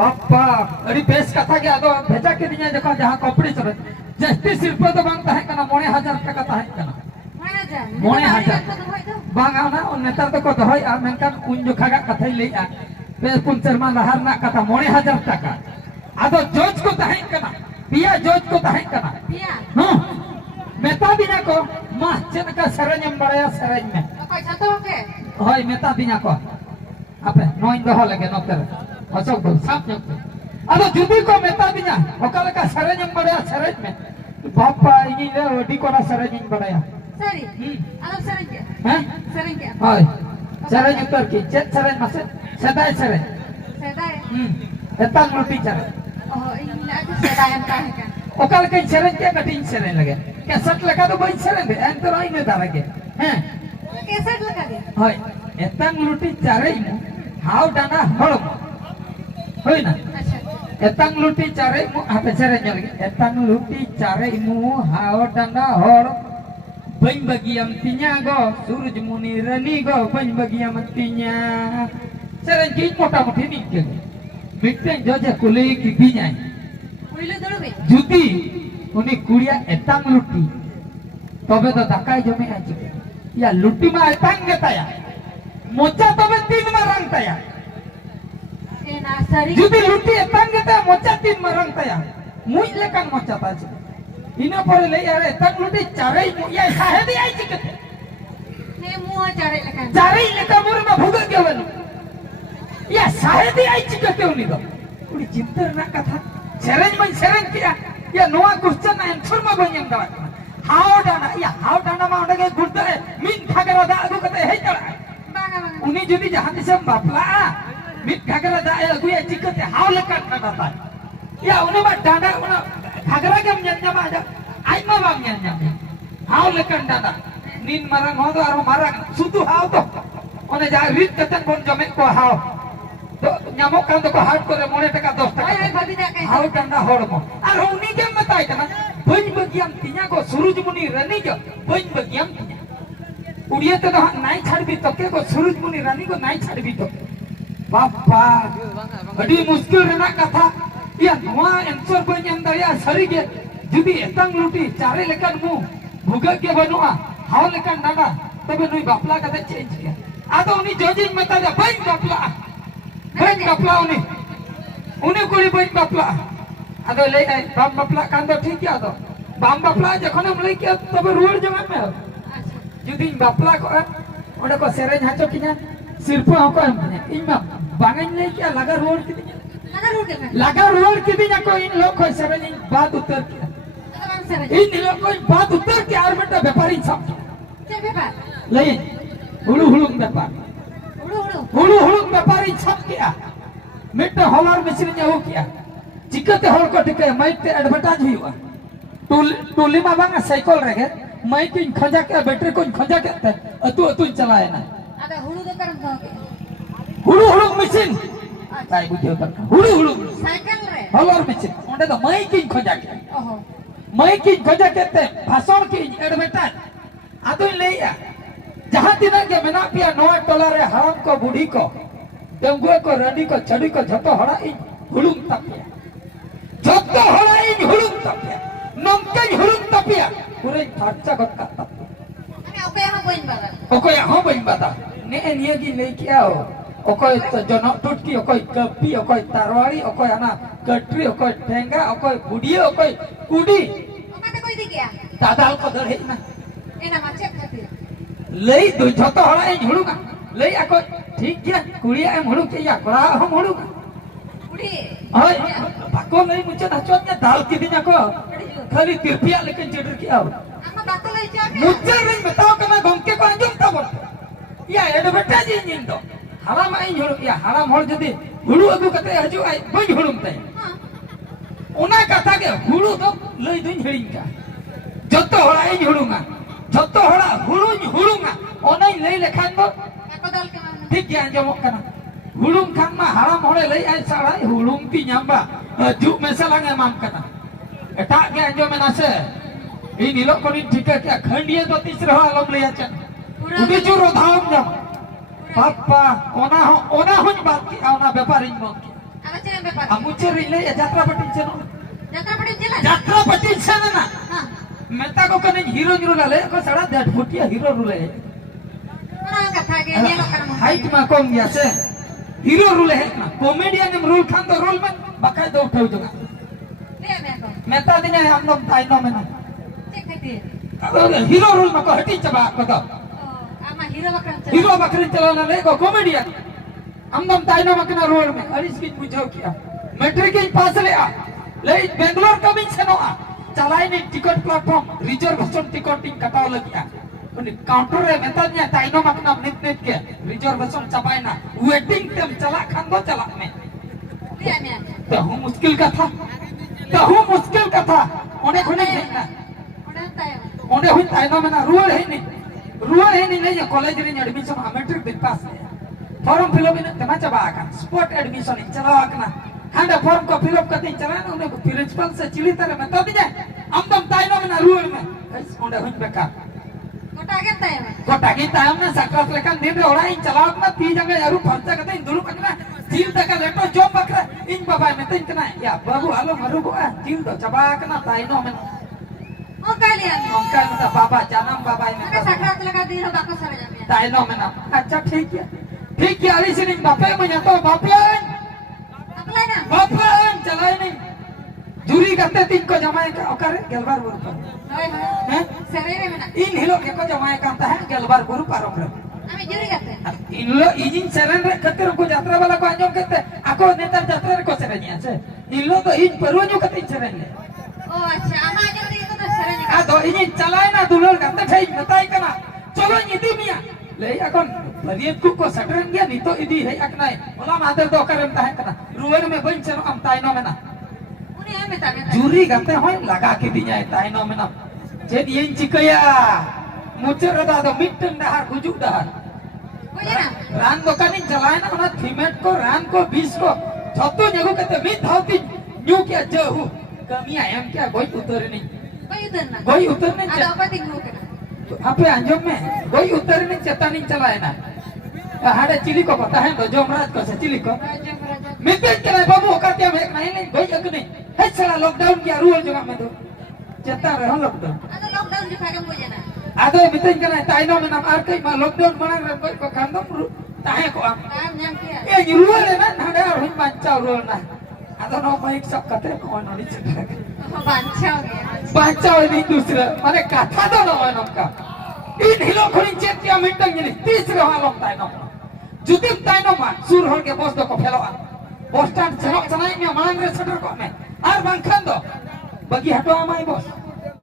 बापा अड़ी बेस कथा के आदो भेजा के दिया देखो जहां कपड़ी चले जस्ती सिर्फ तो बांग ताहे कना 9000 टका ताहे कना 9000 बांग आना और नेता तो को दहय आ मेनकान उन जोखागा कथाई लेआ पे पुन शर्मा लहार ना कथा 9000 टका आदो जोज को ताहे कना पिया जोज को ताहे कना पिया हां मेता बिना को मा चेन का सरजम बड़या सरज में कोई छतो के होय मेता बिना को आपे नोइन दहो लगे नोकर अशोक बोल साफ जोक अदो जुदी को मेता बिना ओकल का सरजम बड़या सरज में बापा इनी ले ओडी कोना सरजम बड़या सरी अदो सरज के हैं सरज के होय सरज उतर की चेत सरज मसे सदाय सरज एतंग लुटी सरज ओ इन लाग सदाय हम काहे का ओकल के सरज के कटिंग सरज लगे कैसेट लगा तो बई सरज दे एंतर आई ने दारा के हैं कैसेट लगा दे होय एतंग लुटी चारे हाव डाना हड़म होय ना अच्छा एतंग लुटी चारे मु आपे सरज लगे एतंग लुटी चारे मु हाव डाना हड़ बन बगियम तिnya go सूरज मुनि रनी go बन बगियम तिnya सरज की मोटा मोटी निकल मिटन जोजे कुली की बिनाई कुइले दड़बे जुती उनी कुड़िया एतंग लुटी तबे तो दाकाय जमे आछि या लुटी मा एतंग गेताया मोचा तबे तीन मारंग ताया ए ना सरी जुदी लुटी एतंग गेता मोचा तीन मारंग ताया मुई लेकन मोचा ताछि इना पर ले यार एतंग लुटी चारे मुया साहेदी आई चिकते ने मुआ चारे लेका मोर मा भुग गेवन या साहेदी आई चिकते उनी दो उनी चिंतर ना कथा सेरेंज मन सेरेंज किया या नोआ क्वेश्चन आंसर मा बन जंदा हाउ डाना मा ओडे गुडे मिन खागरा दा अगु कते हे चला बांगा उनी जदी जहां दिसम बापला मिन खागरा दा अगु या चिकते हाउ लेका डाटा या उनी मा डांडा उना खागरा के जंजा मा जा आई मा बाम जंजा हाउ लेका डाटा नीन मारंग हो तो आरो मारंग सुतु हाउ तो ओने जा रीत कतन बन जमे को हाउ तो ᱧᱟᱢᱚᱜ ᱠᱟᱱ ᱫᱚᱠᱚ ᱦᱟᱴ ᱠᱚᱨᱮ 9 টাকা 10 টাকা हाउ डांडा हड़मो आर उनी के मताय कना बन बगियम तिया को सूरज मुनि रानी जो बन बगियम तिया उड़िए ते तो नाई छाड़बी तके को सूरज मुनि रानी को नाई छाड़बी तो बापा अडी मुश्किल रेना कथा या नोआ आंसर बन एम दरिया सरी के जुदी एतंग लुटी चारे लेकन मु भुगे के बनुआ हाउ लेकन डांडा तबे नुई बापला कते चेंज किया आदो उनी जोजिन मता जा बन बापला बन बापला उनी कुड़ी बन बापला आदो ले बाम बापला कान दो ठीक या दो बाम बापला जखन हम ले के तबे रुड़ जमा में अच्छा जुदी बापला को ओडे को सेरेज हाचो किना सिरपो हको हमने इमा बांगन ले के लगा रुड़ के लगा रुड़ के को इन लोग को सेरेज बात उतर के इन लोग को बात उतर के आर बेटा व्यापारी सब के व्यापार ले हुलु हुलु व्यापार हुलु व्यापारी छप किया मिट्टे हॉलर मिश्री ने हो किया चिकते हॉल को टिके माइक ते एडवर्टाइज हुआ टोली मा बांगा साइकिल रेगे माइक इन खजा के बैटरी को खजा के अतु चलाए ना आदा हुलु दो करम दो हुलु मशीन ताई बुझियो त हुलु साइकिल रे हॉलर मशीन ओंडे तो माइक इन खजा के ओहो माइक इन खजा के भाषण की एडवर्टाइज आदो लेया जहां तिना के मेना पिया नोआ टोला रे हराम को बूढ़ी को डेंगुए को रंडी को चढ़ी को झतो हड़ा इन हुलुम तपिया झतो हड़ा इन हुलुम तपिया नमके हुलुम तपिया पूरे खर्चा गत का तपिया ओके हां बइन बादा ने निया की ले किया हो ओके जनो टुटकी ओके कपी ओके तारवाड़ी ओके आना कटरी ओके ठेंगा ओके बुढ़िया ओके कुडी ओके तो कोई दी गया दादाल को दर है ना एना माचे खातिर लई दो झतो हड़ा इन हुलुगा लई आको ठीक गया कुड़िया एम हुलु के या कोड़ा हम हुलुगा कुड़ी ओय बाको लई मुचे नाचोत ने दाल की दिना को खाली तिरपिया लेकिन जडर किया अम्मा बाको लई जा मुचे नहीं बताओ कना गंके को अंजुम तब या एडवर्टाइज इन दो हराम आई हुलु या हराम होल जदी हुलु अगु कते हजु आई बई हुलुम तय ओना कथा के हुलु तो लई दुन हेडिंग का जतो हड़ा इन हुलुगा जतो हड़ा हुलुंगा ओनाई लई लेखान दो कदल के ठीक गया अंजमो कना हुलुंग खान मा हराम होले लई आई सारा हुलुंग ती ᱧᱟᱢबा जु मेसलांग एमाम कना एटा के अंजम ना से इ नीलो कोनी ठीक है खंडिए तो तीस रहा आलम ले आचन उडी जुरो धाम जम पापा ओना हो बात की ओना व्यापारी मो Ada cewek bepat. Amu cerile ya jatra pati cheno. Jatra pati jalan. Jatra pati cheno na. Hah. Meta ko kane hero hero lale ko sada dat futia hero rule. Orang kata ke dia lokal mau. Height ma kom gya se. Hero rule है ना comedian में rule Khan तो rule में बकायदा उठाओ जगह Dia beko. Mehta दिन हम लोग ताइनो में ना Cek hati. हीरो रूल में को हटी चबा को तो Oh, ama hero bakal jalan. Hero बकरी चलाना ले को कॉमेडियन हम लोग ताइनो में किना रोड में अरे इसकी बुझाओ किया मैट्रिक के पास ले आ ले बेंगलोर का भी छनो आ चलाए नहीं टिकट प्लेटफॉर्म रिजर्वेशन टिकटिंग कटाओ लगिया उन्हें काउंटर रे मेहता ने ताइनो में किना नित नित के रिजर्वेशन चबाई ना वेटिंग टाइम चला खान दो चला में Dia ni. तो हूँ मुश्किल का था उन्हें खुने नहीं ना Udah tahu. उन्हें हुई ताइनो में ना रूल है नहीं नहीं ये कॉलेज रे एडमिशन मैट्रिक दिन पास है फॉर्म फिलअप इन तमा चबा आका स्पॉट एडमिशन इन चला आकना हांडा फॉर्म को फिलअप करते चला ना उन्हें प्रिंसिपल से चिली तरह में तो दिया हम तुम ताइनो में ना रूल में उन्हें हुई बेकार Kota kan tahu. कोटा की टाइम में सकरात लेकर दिन रे ओड़ा इन चला आकना तीन जगह यारू फंसा करते इन दुलु पकना जील तक लेटो जॉब बकरा इन बाबा में तो इनकना या बाबू हालो मरु को जील तो चबा आकना ताइनो में Oh kalian. अंकल मतलब बाबा जानम बाबा में Maka sakrat lagi dia bakal sara jamnya. ताइनो में ना अच्छा ठीक है अली से नहीं बापे में तो बापे Apa lain? चलाए नहीं जूरी करते तीन को जमाए का ओकर गेलबार गुरु पर Hoi hoi. हैं Serere mana? इन हिलो के को जमाए करता है गेलबार गुरु पारों रे Ami juri kata. इन लो इजिन सेरेन रे खतर को यात्रा वाला को अंजम करते आको नेता यात्रा रे को सेरेनिया से इन लो तो इन परवजो करते सेरेन ले Oh acha. Ama aja beri itu tuh serene. आ तो इजिन चलाए ना दुलर करते थे बताई कना चलो इदी मिया ले अकोन बरियत को सटरन गया नहीं तो इदी है अकनाय ओला मादर दो करम ता है कना रुवन में बन चलो हम ताइनो में ना Uni ame tame. जूरी करते होय लगा के दी जाए ताइनो में ना चेद येन चिकया मुचर दा दो मिटन दहार गुजु दहार Oh ya. रान दुकानी चलाए ना ना थीमेट को रान को बीस को छत्तो जगह कहते मिट धावती न्यू क्या जहू कमी आयम क्या कोई उतर नहीं Oh itu na. कोई उतर नहीं Ada apa tinggu kena? आपे अंजम में कोई उतर नहीं चेतानी चलाए ना हाड़े चिली को पता है तो जोमराज को से चिली को Raja raja. मित्र के बाबू होकर क्या मैं नहीं कोई एक नहीं है चला लॉकडाउन किया रूल जगह में तो चेता रहे lockdown Ada lockdown di Padang Bojana. आदो मित्र के ना ताइनो में नाम आर कई मा लॉकडाउन बना रहे कोई को खानदम ताहे को Am nyam kia. ये रूल है ना हाड़े और हिम बच्चा रूल ना आदो नो माइक सब कते कौन नहीं चला Oh bancau dia. बच्चा नहीं दूसरा माने कथा तो ना है नमका इन हिलो खुली चेतिया मिटंग नहीं तीसरे हालों ताइनो जुतिम ताइनो मा सुर होल के बस दो को फेलो बस स्टैंड चलो चलाई में मांग रे सटर को में आर बंखन दो बगी हटो हमारी बस